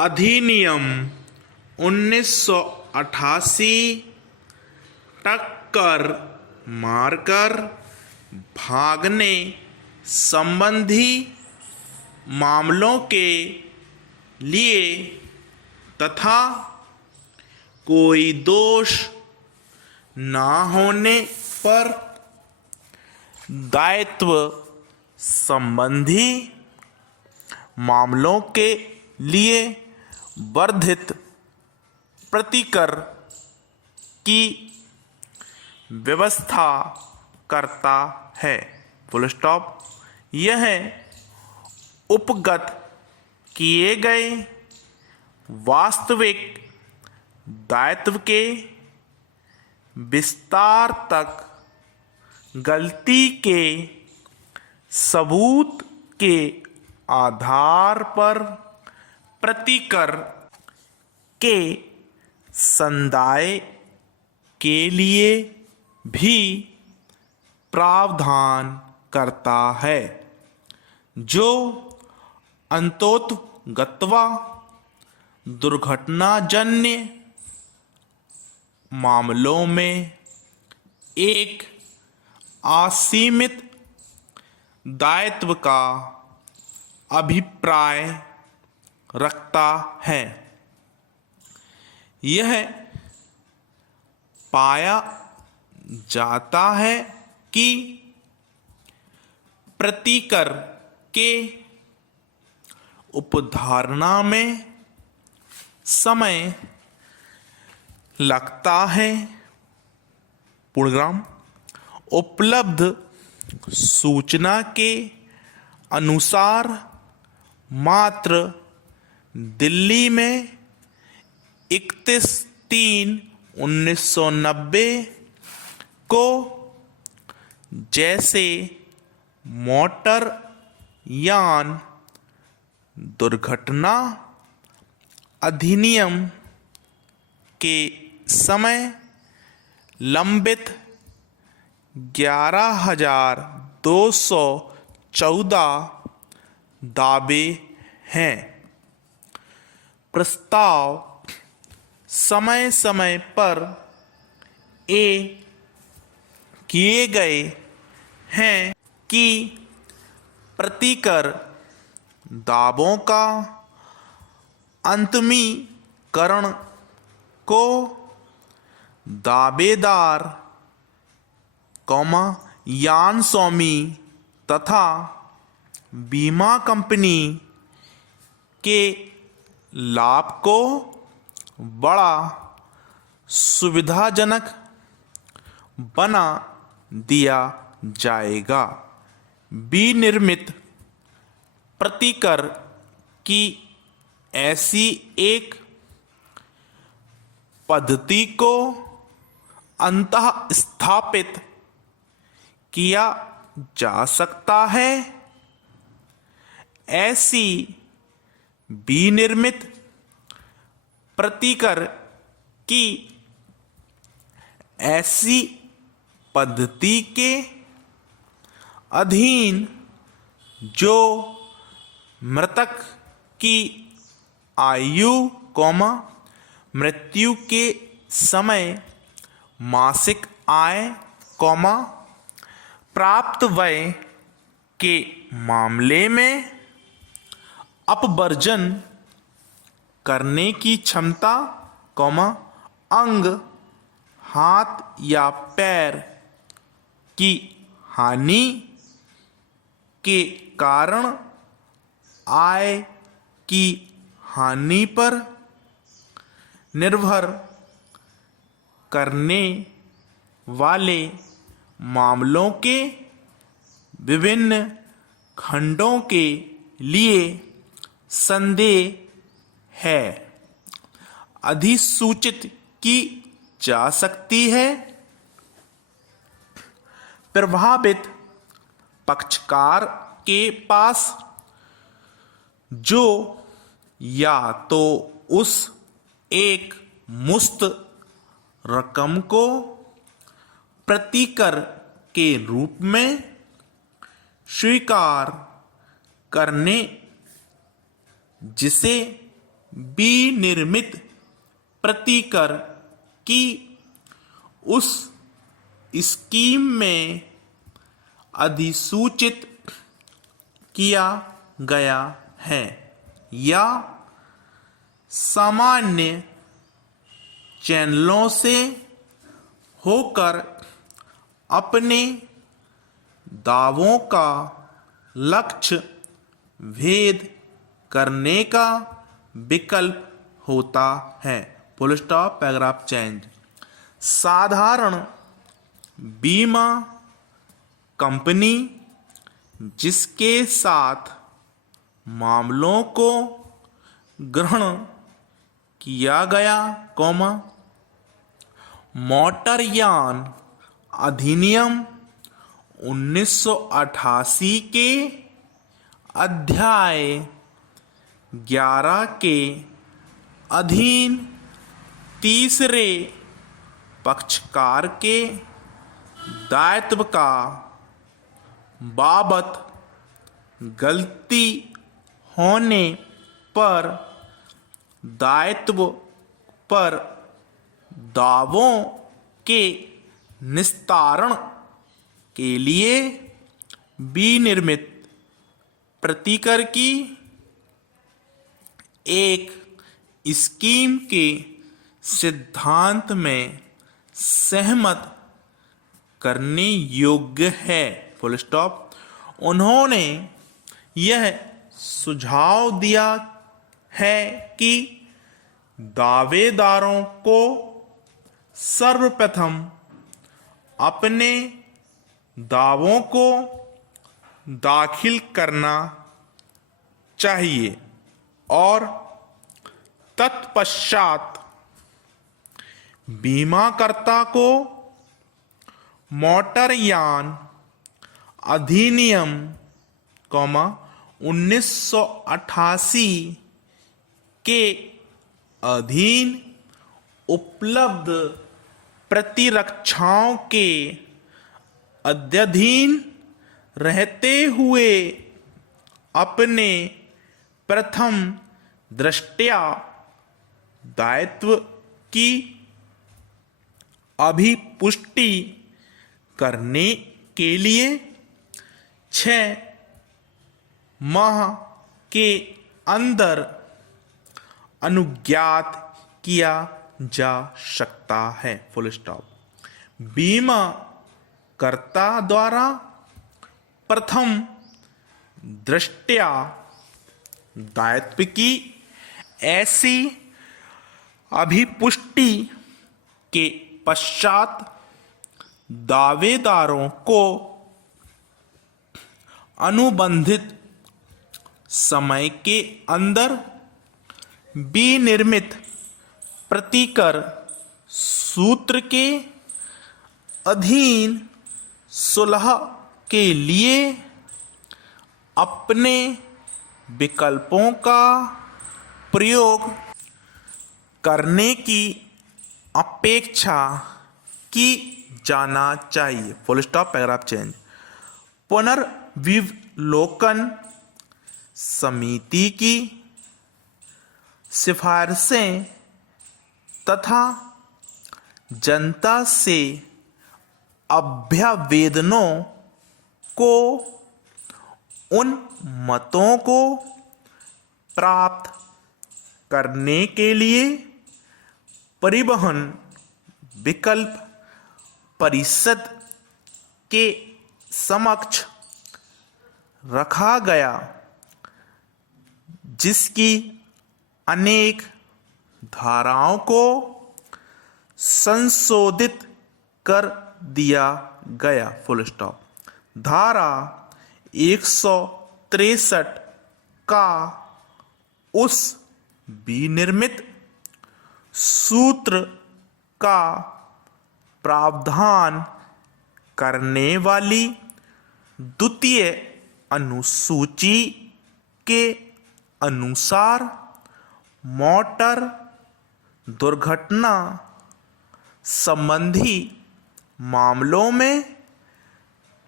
अधिनियम 1988 टक्कर मारकर भागने संबंधी मामलों के लिए तथा कोई दोष न होने पर दायित्व संबंधी मामलों के लिए वर्धित प्रतिकर की व्यवस्था करता है। Full stop. यह उपगत किए गए वास्तविक दायित्व के विस्तार तक गलती के सबूत के आधार पर प्रतिकर के संदाय के लिए भी प्रावधान करता है, जो अंतोतगत्वा दुर्घटनाजन्य मामलों में एक असीमित दायित्व का अभिप्राय रखता है। यह पाया जाता है कि प्रतिकर के उपधारणा में समय लगता है। पूर्णविराम। उपलब्ध सूचना के अनुसार मात्र दिल्ली में 31/3/1990 को जैसे मोटर यान दुर्घटना अधिनियम के समय लंबित 11,214 दावे हैं। प्रस्ताव समय समय पर किए गए हैं कि प्रतिकर दावों का अंतमीकरण को दावेदार यान स्वामी तथा बीमा कंपनी के लाभ को बड़ा सुविधाजनक बना दिया जाएगा। विनिर्मित प्रतिकर की ऐसी एक पद्धति को अंतः स्थापित किया जा सकता है। ऐसी विनिर्मित प्रतिकर की ऐसी पद्धति के अधीन जो मृतक की आयु मृत्यु के समय मासिक आय प्राप्त व्यय के मामले में अपवर्जन करने की क्षमता अंग हाथ या पैर की हानि के कारण आय की हानि पर निर्भर करने वाले मामलों के विभिन्न खंडों के लिए संदेह है अधिसूचित की जा सकती है। प्रभावित पक्षकार के पास जो या तो उस एक मुश्त रकम को प्रतिकर के रूप में स्वीकार करने जिसे विनिर्मित प्रतिकर की उस स्कीम में अधिसूचित किया गया है या सामान्य चैनलों से होकर अपने दावों का लक्ष्य भेद करने का विकल्प होता है। Full stop, paragraph change. साधारण बीमा कंपनी जिसके साथ मामलों को ग्रहण किया गया, मोटरयान अधिनियम 1988 के अध्याय 11 के अधीन तीसरे पक्षकार के दायित्व का बाबत गलती होने पर दायित्व पर दावों के निस्तारण के लिए विनिर्मित प्रतिकर की एक स्कीम के सिद्धांत में सहमत करने योग्य है। Full stop. उन्होंने यह सुझाव दिया है कि दावेदारों को सर्वप्रथम अपने दावों को दाखिल करना चाहिए और तत्पश्चात बीमाकर्ता को मोटरयान अधिनियम 1988 के अधीन उपलब्ध प्रतिरक्षाओं के अध्ययन रहते हुए अपने प्रथम दृष्टया दायित्व की अभिपुष्टि करने के लिए 6 माह के अंदर अनुज्ञात किया जा सकता है। Full stop. बीमा कर्ता द्वारा प्रथम दृष्टया दायित्व की ऐसी अभिपुष्टि के पश्चात दावेदारों को अनुबंधित समय के अंदर विनिर्मित प्रतिकर सूत्र के अधीन सुलह के लिए अपने विकल्पों का प्रयोग करने की अपेक्षा की जाना चाहिए। Full stop, paragraph change. पुनर्विलोकन समिति की सिफारिशें तथा जनता से अभ्यावेदनों को उन मतों को प्राप्त करने के लिए परिवहन विकल्प परिषद के समक्ष रखा गया, जिसकी अनेक धाराओं को संशोधित कर दिया गया। Full stop. धारा 163 का उस विनिर्मित सूत्र का प्रावधान करने वाली द्वितीय अनुसूची के अनुसार मोटर दुर्घटना संबंधी मामलों में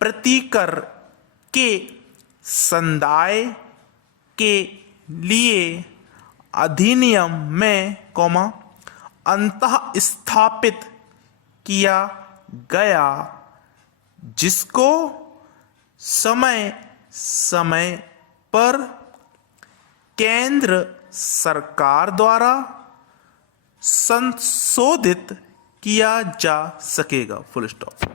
प्रतिकर के संदाय के लिए अधिनियम में अंतः स्थापित किया गया, जिसको समय समय पर केंद्र सरकार द्वारा संशोधित किया जा सकेगा। Full stop.